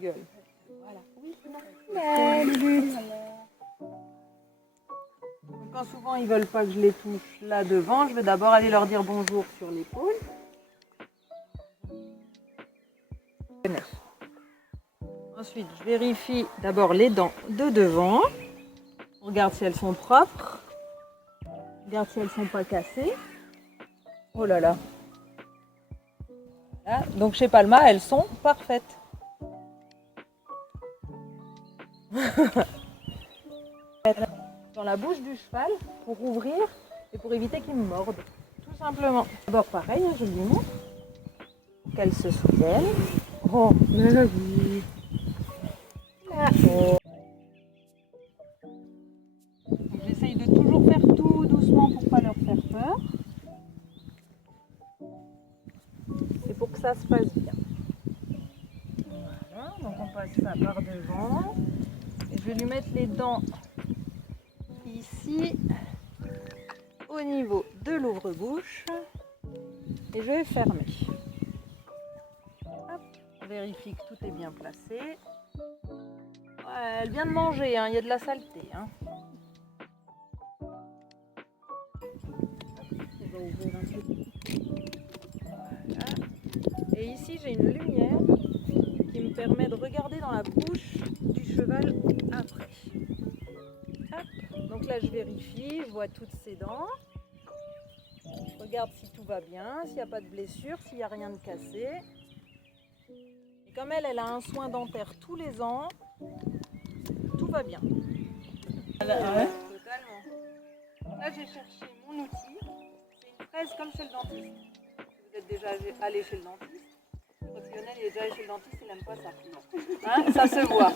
gueule. Voilà. Oui, non. Quand souvent ils veulent pas que je les touche là devant, je vais d'abord aller leur dire bonjour sur l'épaule. Ensuite, je vérifie d'abord les dents de devant. On regarde si elles sont propres. Je regarde si elles sont pas cassées. Oh là là. Voilà. Donc chez Palma, elles sont parfaites. Dans la bouche du cheval pour ouvrir et pour éviter qu'il me morde. Tout simplement. D'abord pareil, je lui montre qu'elles se soutiennent. Oh, mais oui. Oh. J'essaye de toujours faire tout doucement pour pas leur faire peur. Et pour que ça se passe bien. Voilà, donc on passe ça par devant. Et je vais lui mettre les dents ici, au niveau de l'ouvre-bouche. Et je vais fermer. Hop, on vérifie que tout est bien placé. Ouais, elle vient de manger, hein, il y a de la saleté. Hein. On va ouvrir un peu. Voilà. Et ici, j'ai une lumière qui me permet de regarder dans la bouche du cheval après. Hop. Donc là, je vérifie, je vois toutes ses dents. Je regarde si tout va bien, s'il n'y a pas de blessure, s'il n'y a rien de cassé. Et comme elle a un soin dentaire tous les ans, tout va bien. Ouais. Totalement. Là, j'ai cherché mon outil. C'est une fraise comme chez le dentiste. Si vous êtes déjà allé chez le dentiste, quand Lionel est déjà allé chez le dentiste, il n'aime pas ça. Hein, ça se voit.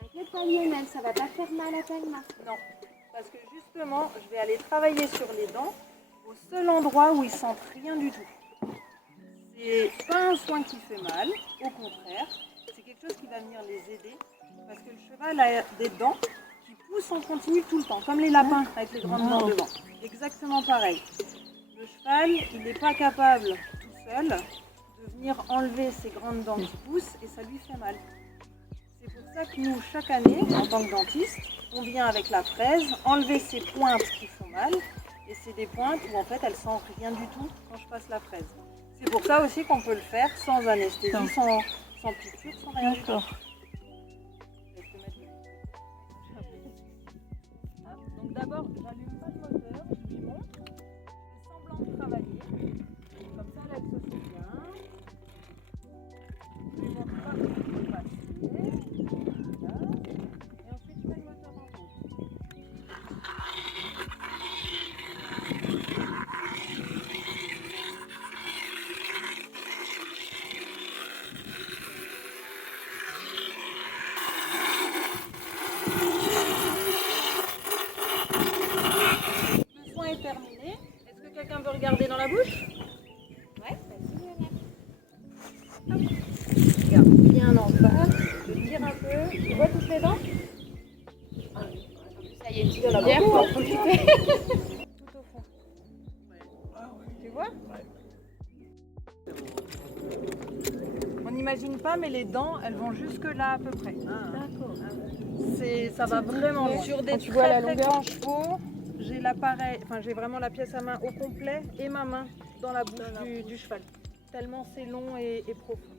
T'inquiète pas Lionel, ça va pas faire mal à Palma. Non, parce que justement, je vais aller travailler sur les dents au seul endroit où ils sentent rien du tout. C'est pas un soin qui fait mal, au contraire, c'est quelque chose qui va venir les aider, parce que le cheval a des dents qui poussent en continu tout le temps, comme les lapins avec les grandes dents devant. Exactement pareil. Le cheval, il n'est pas capable tout seul de venir enlever ces grandes dents qui poussent et ça lui fait mal. C'est pour ça que nous, chaque année, en tant que dentiste, on vient avec la fraise enlever ces pointes qui font mal. Et c'est des pointes où en fait elles sentent rien du tout quand je passe la fraise. C'est pour ça aussi qu'on peut le faire sans anesthésie, sans piqûre, sans rien du tout. Donc d'abord, j'allume pas le moteur, je lui montre, je fais semblant de travailler. Comme ça, elle se souvient. Je lui montre pas ce qui peut passer. Voilà. Et ensuite, je mets le moteur en route. Le soin est terminé. Est-ce que quelqu'un veut regarder dans la bouche? Ouais, vas-y Lionel. Regarde bien en face. Je tire un peu. Tu vois toutes les dents? Ça y est, une petite lumière pour en profiter. Tout au fond. Tu vois? On n'imagine pas, mais les dents, elles vont jusque là à peu près. D'accord. Ça va vraiment loin. Sur des très très grands chevaux, j'ai l'appareil, enfin j'ai vraiment la pièce à main au complet et ma main dans la bouche du cheval. Tellement c'est long et profond.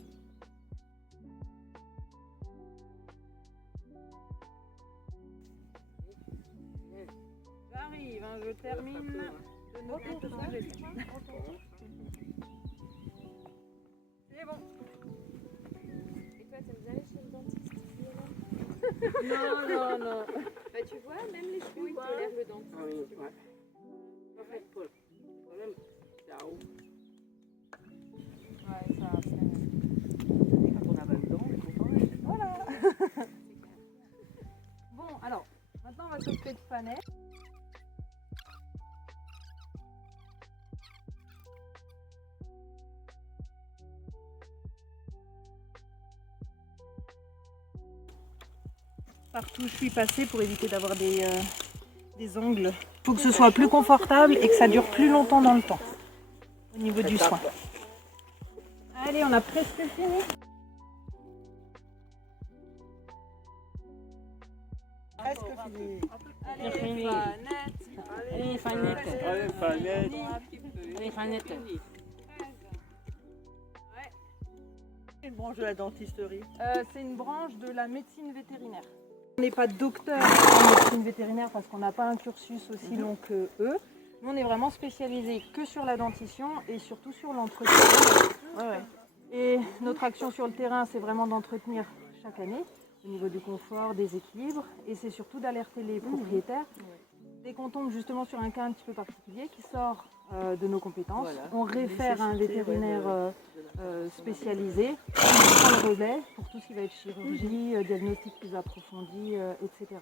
J'arrive, hein, je termine de noter tout ce que j'ai fait. C'est bon. Et toi, t'aimes bien aller chez le dentiste Lionel? Non, non. Bah tu vois, même les chevaux, ils tolèrent le dentiste. Ah oui, ouais. En fait, pour le problème, c'est à haut. Ouais, ça après. Et quand on a mal dedans, il faut pas. Voilà. Bon, alors, maintenant on va s'occuper de Fanette. Partout je suis passée pour éviter d'avoir des ongles. Il faut que ce soit plus confortable et que ça dure plus longtemps dans le temps au niveau du soin. Allez, on a presque fini. Presque fini. C'est fini. Allez, Fanette. Allez, Fanette. Allez, Fanette. Une branche de la dentisterie. C'est une branche de la médecine vétérinaire. On n'est pas docteur en médecine vétérinaire parce qu'on n'a pas un cursus aussi long que eux. Nous, on est vraiment spécialisé que sur la dentition et surtout sur l'entretien. Et notre action sur le terrain, c'est vraiment d'entretenir chaque année au niveau du confort, des équilibres, et c'est surtout d'alerter les propriétaires. Dès qu'on tombe justement sur un cas un petit peu particulier qui sort de nos compétences, on réfère à un vétérinaire spécialisé, qui prend le relais pour tout ce qui va être chirurgie, diagnostic plus approfondi, etc.